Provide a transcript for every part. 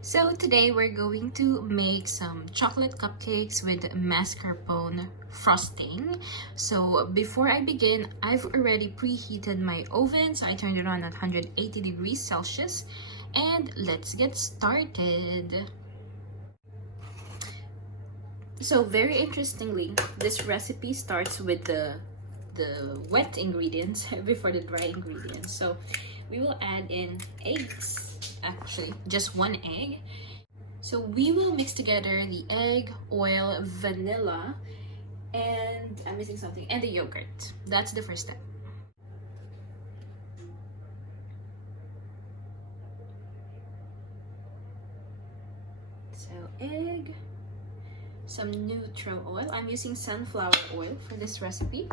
So today we're going to make some chocolate cupcakes with mascarpone frosting. So before I begin, I've already preheated my oven. So I turned it on at 180 degrees Celsius. And let's get started. So very interestingly, this recipe starts with the wet ingredients before the dry ingredients. So we will add in eggs, actually just one egg. So we will mix together the egg, oil, vanilla, and I'm missing something, and the yogurt. That's the first step. So egg, some neutral oil. I'm using sunflower oil for this recipe.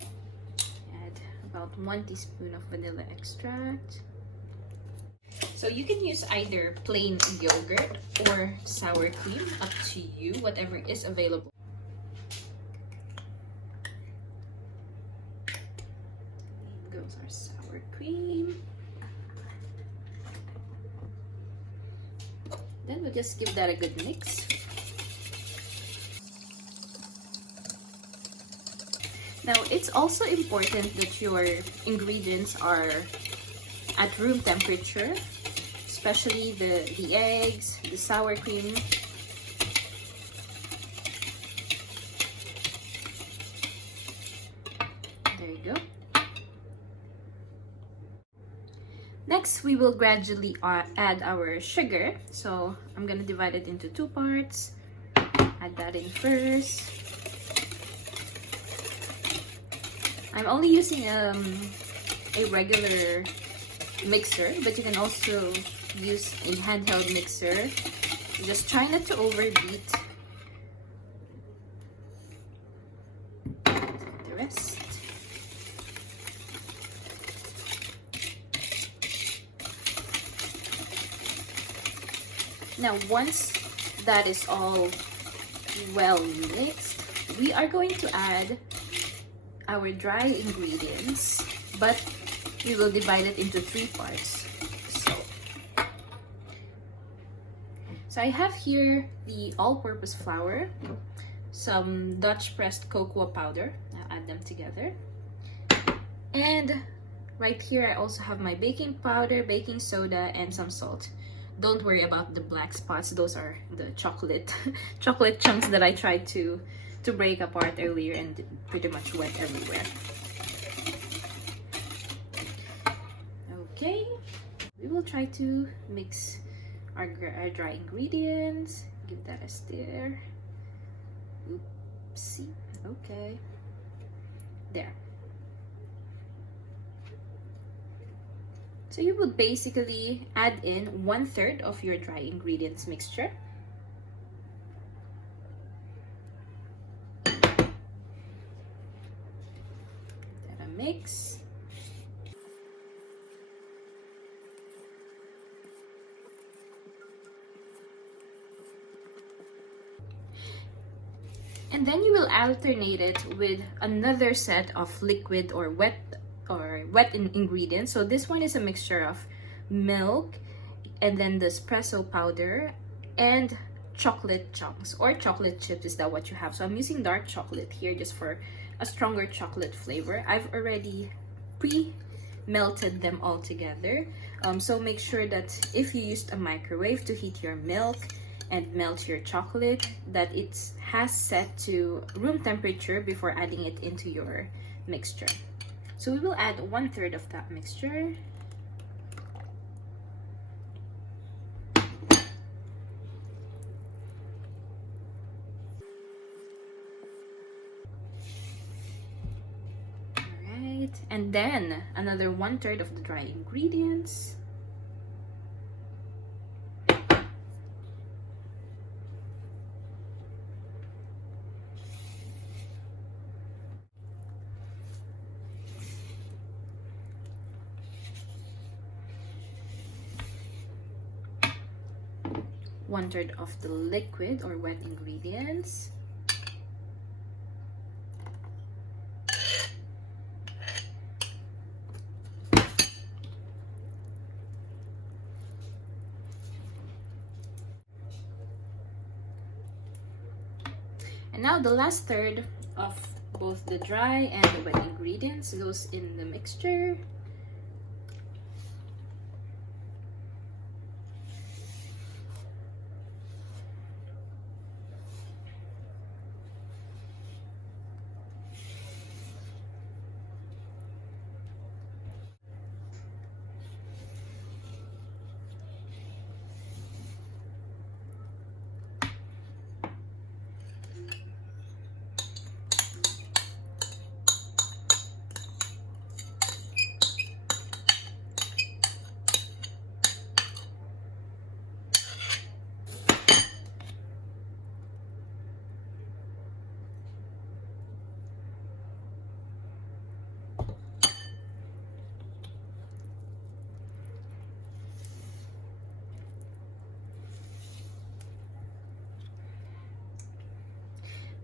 Add about 1 teaspoon of vanilla extract. So you can use either plain yogurt or sour cream, up to you, whatever is available. Here goes our sour cream. Then we'll just give that a good mix. Now, it's also important that your ingredients are at room temperature, especially the eggs, the sour cream. There you go. Next, we will gradually add our sugar. So I'm gonna divide it into 2 parts. Add that in first. I'm only using a regular mixer, but you can also use a handheld mixer. Just try not to overbeat. The rest. Now, once that is all well mixed, we are going to add our dry ingredients, but we will divide it into 3 parts. So I have here the all-purpose flour, some Dutch pressed cocoa powder. I'll add them together. And right here I also have my baking powder, baking soda, and some salt. Don't worry about the black spots. Those are the chocolate chunks that I tried to break apart earlier and pretty much went everywhere. Okay, we will try to mix our dry ingredients. Give that a stir. Oopsie. Okay. There. So you would basically add in 1/3 of your dry ingredients mixture. Then a mix. And then you will alternate it with another set of liquid or wet ingredients. So this one is a mixture of milk and then the espresso powder and chocolate chunks or chocolate chips. Is that what you have? So I'm using dark chocolate here just for a stronger chocolate flavor. I've already pre-melted them all together. So make sure that if you used a microwave to heat your milk and melt your chocolate, that it has set to room temperature before adding it into your mixture. So we will add 1/3 of that mixture. Alright, and then another 1/3 of the dry ingredients. One-third of the liquid or wet ingredients. And now the last third of both the dry and the wet ingredients goes in the mixture.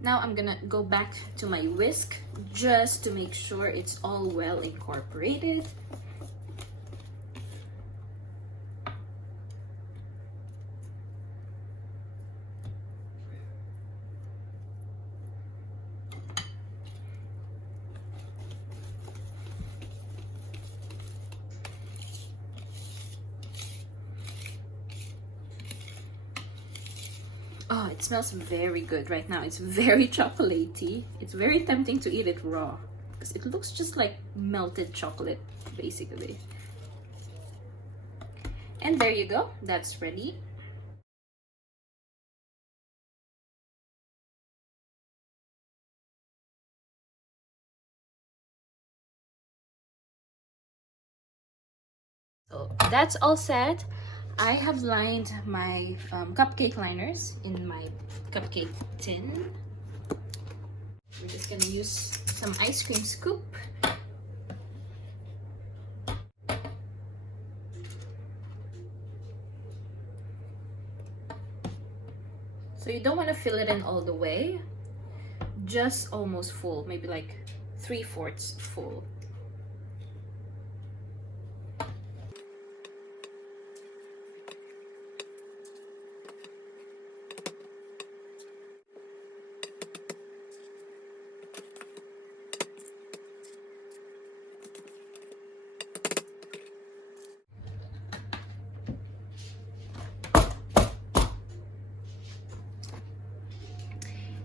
Now I'm gonna go back to my whisk just to make sure it's all well incorporated. Oh, it smells very good right now. It's very chocolatey. It's very tempting to eat it raw because it looks just like melted chocolate, basically. And there you go. That's ready. So that's all set. I have lined my cupcake liners in my cupcake tin. We're just gonna use some ice cream scoop. So you don't want to fill it in all the way, just almost full, maybe like 3/4 full.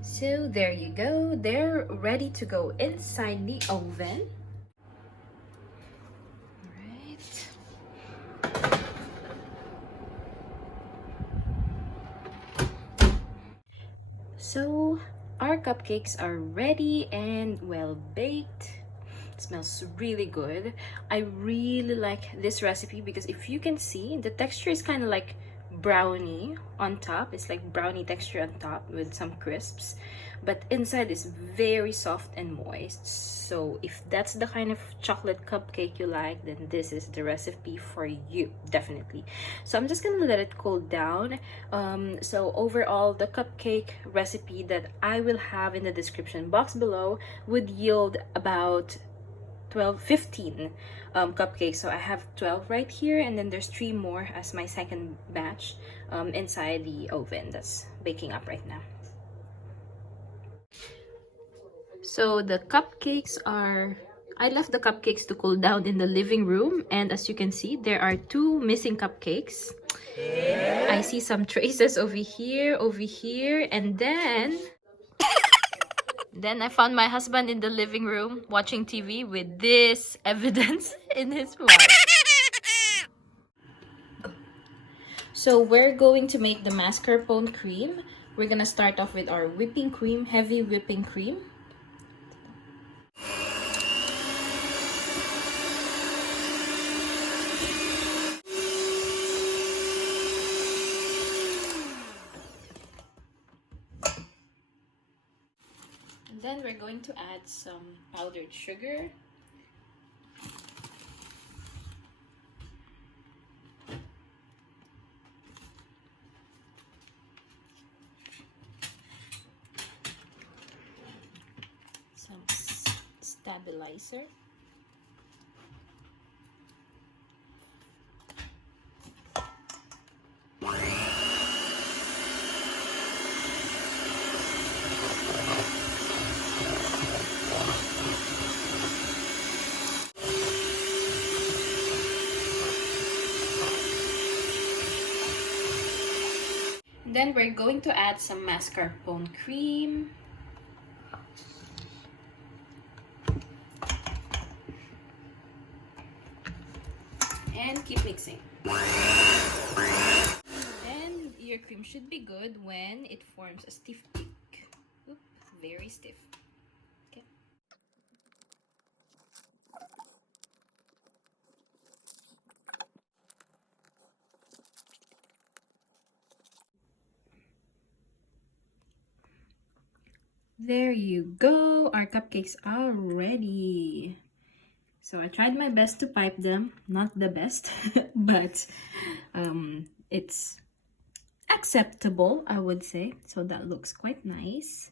So there you go, they're ready to go inside the oven. Right. So our cupcakes are ready and well baked. It smells really good. I really like this recipe because if you can see, the texture is kind of like brownie on top. It's like brownie texture on top with some crisps, but inside is very soft and moist. So if that's the kind of chocolate cupcake you like, then this is the recipe for you, definitely. So I'm just gonna let it cool down. So overall, the cupcake recipe that I will have in the description box below would yield about 15 cupcakes. So I have 12 right here, and then there's 3 more as my second batch inside the oven that's baking up right now. So the cupcakes are, I left the cupcakes to cool down in the living room, and as you can see, there are 2 missing cupcakes. I see some traces over here, and then I found my husband in the living room watching TV with this evidence in his mouth. So we're going to make the mascarpone cream. We're gonna start off with our whipping cream, heavy whipping cream. And then we're going to add some powdered sugar. Some stabilizer. Then we're going to add some mascarpone cream. And keep mixing. And your cream should be good when it forms a stiff peak. Oop, very stiff. Okay. There you go. Our cupcakes are ready. So I tried my best to pipe them. Not the best, but it's acceptable, I would say. So that looks quite nice.